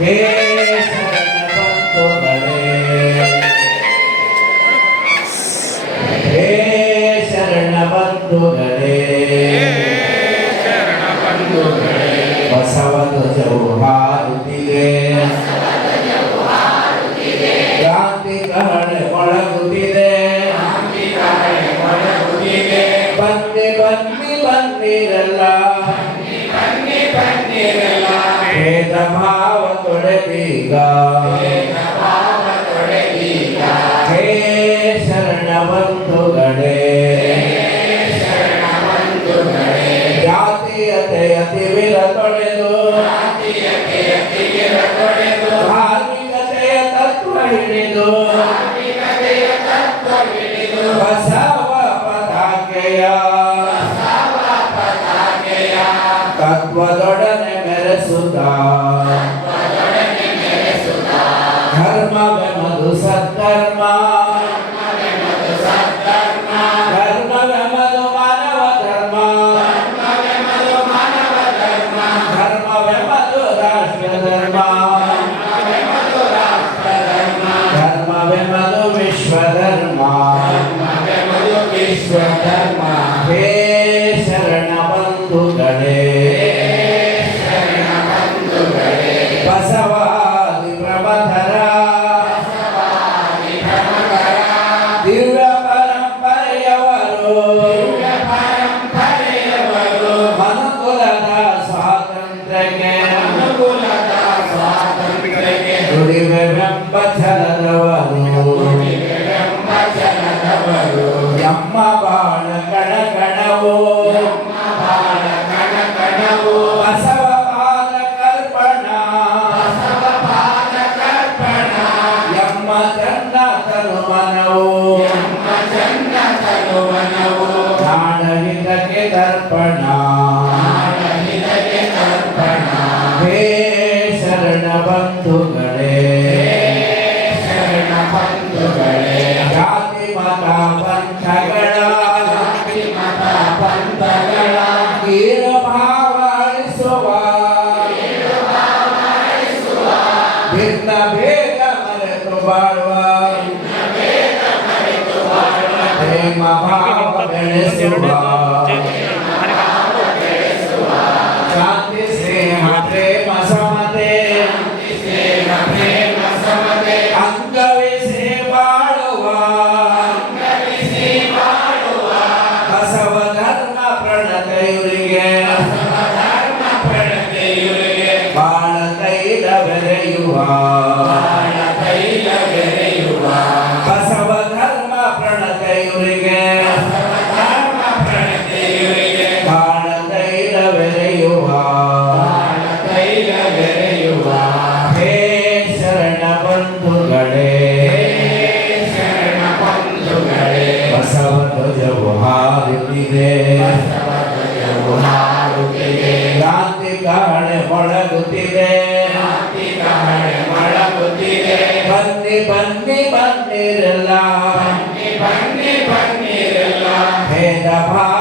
ಹೇ ಶರಣ ಬಂಧುಗಳೇ, ಹೇ ಶರಣ ಬಂಧುಗಳೇ, ಬಸವಧ್ವಜವು ಹಾರುತ್ತಿದೆ, ಕ್ರಾಂತಿ ಕಹಳೆ ಮೊಳಗುತ್ತಿದೆ, ಬನ್ನಿ ಬನ್ನಿ ಬನ್ನಿರಲ್ಲ, ಭೇದ ಭಾವ ತೊಡೆದೀಗ, ಹೇ ಶರಣ ಬಂಧುಗಳೇ, ಜಾತೀಯತೆಯ ತಿವಿರ ತೊಡೆದು, ಧಾರ್ಮಿಕತೆಯ ತತ್ವ ಹಿಡಿದು, ಬಸವ ಪತಾಕೆಯ ತತ್ವದೊಡನೆ ಮೆರೆಸುತ್ತಾ, ಧರ್ಮವೆಂಬುದು ಸತ್ಕರ್ಮ, ಧರ್ಮವೆಂಬುದು ಮಾನವ ಧರ್ಮ, ಧರ್ಮವೆಂಬುದು ರಾಷ್ಟ್ರ ಧರ್ಮ, ಧರ್ಮವೆಂಬುದು ವಿಶ್ವಧರ್ಮ, ಹೇ ಶರಣ ಬಂಧುಗಳೇ, ಬಸವಾದಿ ಪ್ರಮಥರ ದಿವ್ಯ ಪರಂಪರೆಯವರು, ಮನುಕುಲದ ಸ್ವಾತಂತ್ರ್ಯಕ್ಕೆ ದುಡಿವೆಂಬ ಛಲದವರು, ಎಮ್ಮ ಬಾಳ ಕಣಕಣವು, ಬಸವ ಪಾದ ಕರ್ಪಣ, ಎಮ್ಮ ಚಂದ ತನುಮನವು, ನಾಡಹಿತಕ್ಕೆ ತರ್ಪಣ, ಹೇ ಶರಣ ಬಂಧುಗಳೇ, ಜಾತಿ ಮತ ಪಂಥಗಳ ಗೀರ ಭಾವ ಅಳಿಸುವ, ಭಿನ್ನ ಭೇದ ಮರೆತು ಬಾಳುವ, ಪ್ರೇಮ ಭಾವ ಬೆಳೆಸುವ, ಶಾಂತಿ ಸ್ನೇಹ ಪ್ರೇಮ ಸಮತೆ ಅಂಗವಿಸಿ ಬಾಳುವ, ಬಸವ ಧರ್ಮ ಪ್ರಣತೆಯುರಿಗೆ ಬಾಳ ತೈಲ ಬೆರೆಯುವ, ಬಸವ ಧರ್ಮ ಪ್ರಣತೆಯುರಿಗೆ ಬಾಳ ತೈಲ ಬೆರೆಯುವ, ಹೇ ಶರಣ ಬಂಧುಗಳೇ, ಬಸವ ಧ್ವಜವು ಹಾರುತ್ತಿದೆ, ಕ್ರಾಂತಿ ಕಹಳೆ ಮೊಳಗುತ್ತಿದೆ, ಬನ್ನಿ ಬನ್ನಿ ಬನ್ನಿರಲ್ಲ, ಭೇದ ಭಾವ